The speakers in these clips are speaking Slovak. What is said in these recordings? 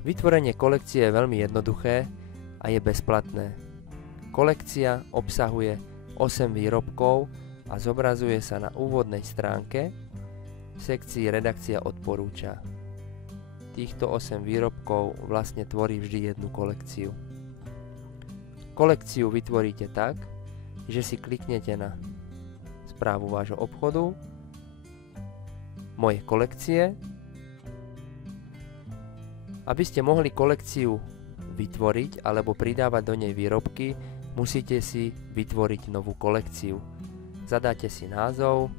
Vytvorenie kolekcie je veľmi jednoduché a je bezplatné. Kolekcia obsahuje 8 výrobkov a zobrazuje sa na úvodnej stránke v sekcii Redakcia odporúča. Týchto 8 výrobkov vlastne tvorí vždy jednu kolekciu. Kolekciu vytvoríte tak, že si kliknete na správu vášho obchodu, Moje kolekcie. Aby ste mohli kolekciu vytvoriť alebo pridávať do nej výrobky, musíte si vytvoriť novú kolekciu. Zadáte si názov,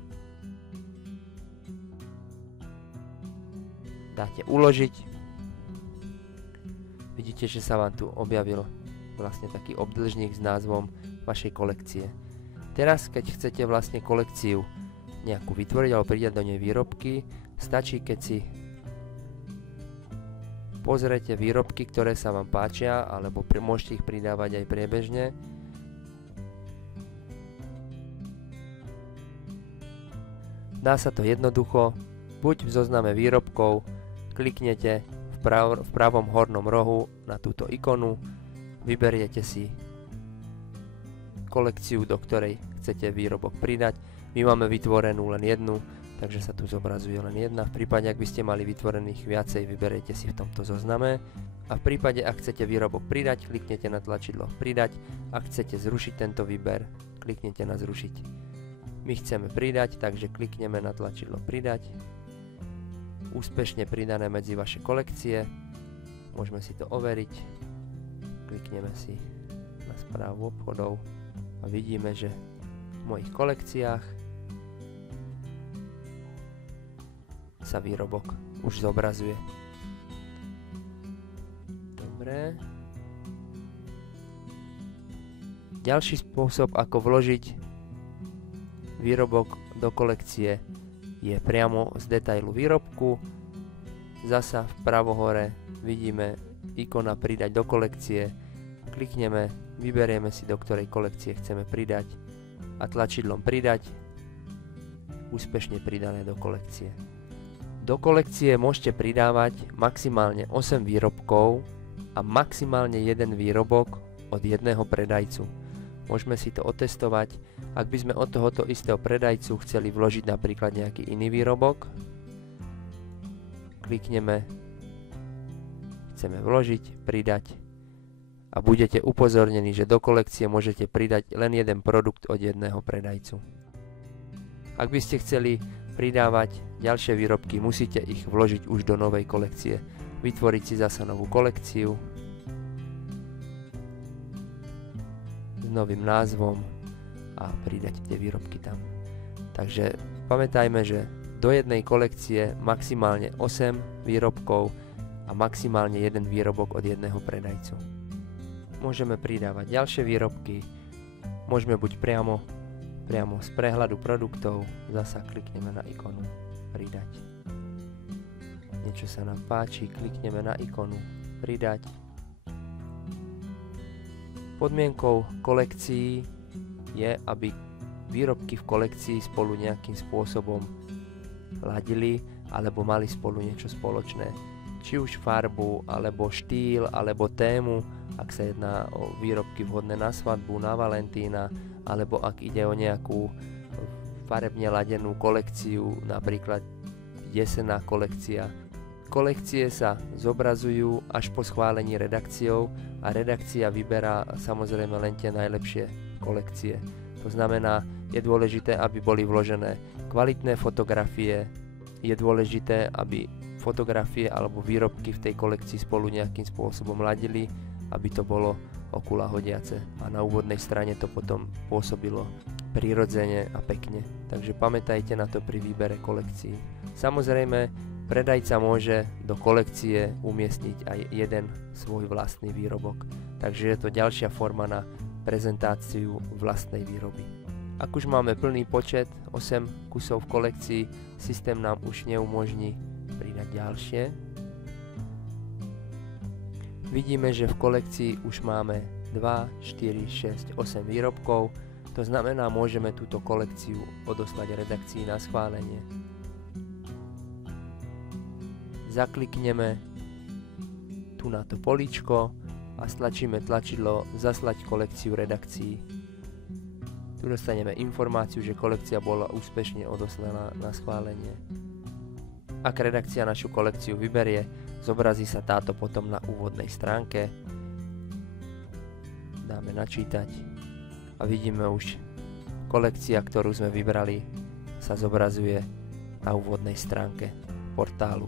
dáte uložiť. Vidíte, že sa vám tu objavil vlastne taký obdĺžnik s názvom vašej kolekcie. Teraz, keď chcete vlastne kolekciu nejakú vytvoriť alebo pridať do nej výrobky, stačí, keď si pozrete výrobky, ktoré sa vám páčia, alebo môžete ich pridávať aj priebežne. Dá sa to jednoducho, buď v zozname výrobkov kliknete v pravom hornom rohu na túto ikonu, vyberiete si kolekciu, do ktorej chcete výrobok pridať. My máme vytvorenú len jednu, takže sa tu zobrazuje len jedna. V prípade, ak by ste mali vytvorených viacej, vyberiete si v tomto zozname. A v prípade, ak chcete výrobok pridať, kliknete na tlačidlo pridať. Ak chcete zrušiť tento výber, kliknete na zrušiť. My chceme pridať, takže klikneme na tlačidlo pridať. Úspešne pridané medzi vaše kolekcie. Môžeme si to overiť. Klikneme si na správu obchodov a vidíme, že v mojich kolekciách sa výrobok už zobrazuje. Dobre. Ďalší spôsob, ako vložiť výrobok do kolekcie, je priamo z detailu výrobku. Zasa vpravo hore vidíme ikona pridať do kolekcie. Klikneme, vyberieme si, do ktorej kolekcie chceme pridať a tlačidlom pridať úspešne pridané do kolekcie. Do kolekcie môžete pridávať maximálne 8 výrobkov a maximálne 1 výrobok od jedného predajcu. Môžeme si to otestovať. Ak by sme od tohoto istého predajcu chceli vložiť napríklad nejaký iný výrobok, klikneme, chceme vložiť, pridať a budete upozornení, že do kolekcie môžete pridať len jeden produkt od jedného predajcu. Ak by ste chceli pridávať ďalšie výrobky, musíte ich vložiť už do novej kolekcie. Vytvoriť si zasa novú kolekciu s novým názvom a pridať tie výrobky tam. Takže pamätajme, že do jednej kolekcie maximálne 8 výrobkov a maximálne 1 výrobok od jedného predajcu. Môžeme pridávať ďalšie výrobky, môžeme buď priamo z prehľadu produktov, zasa klikneme na ikonu pridať. Niečo sa nám páči, klikneme na ikonu pridať. Podmienkou kolekcií je, aby výrobky v kolekcii spolu nejakým spôsobom ladili alebo mali spolu niečo spoločné. Či už farbu, alebo štýl, alebo tému, ak sa jedná o výrobky vhodné na svadbu, na Valentína, alebo ak ide o nejakú farebne ladenú kolekciu, napríklad jesenná kolekcia. Kolekcie sa zobrazujú až po schválení redakciou a redakcia vyberá samozrejme len tie najlepšie kolekcie. To znamená, je dôležité, aby boli vložené kvalitné fotografie, je dôležité, aby fotografie alebo výrobky v tej kolekcii spolu nejakým spôsobom ladili, aby to bolo okula hodiace a na úvodnej strane to potom pôsobilo prirodzene a pekne. Takže pamätajte na to pri výbere kolekcií. Samozrejme, predajca môže do kolekcie umiestniť aj jeden svoj vlastný výrobok, takže je to ďalšia forma na prezentáciu vlastnej výroby. Ak už máme plný počet 8 kusov v kolekcii, systém nám už neumožní pridať ďalšie. Vidíme, že v kolekcii už máme 2, 4, 6, 8 výrobkov, to znamená, môžeme túto kolekciu odoslať redakcii na schválenie. Zaklikneme tu na to políčko a stlačíme tlačidlo Zaslať kolekciu redakcii. Tu dostaneme informáciu, že kolekcia bola úspešne odoslaná na schválenie. Ak redakcia našu kolekciu vyberie, zobrazí sa táto potom na úvodnej stránke. Dáme načítať a vidíme už, kolekcia, ktorú sme vybrali, sa zobrazuje na úvodnej stránke portálu.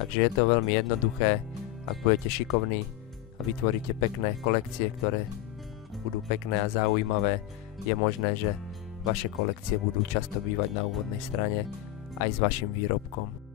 Takže je to veľmi jednoduché. Ak budete šikovní a vytvoríte pekné kolekcie, ktoré budú pekné a zaujímavé, je možné, že vaše kolekcie budú často bývať na úvodnej strane aj s vašim výrobkom.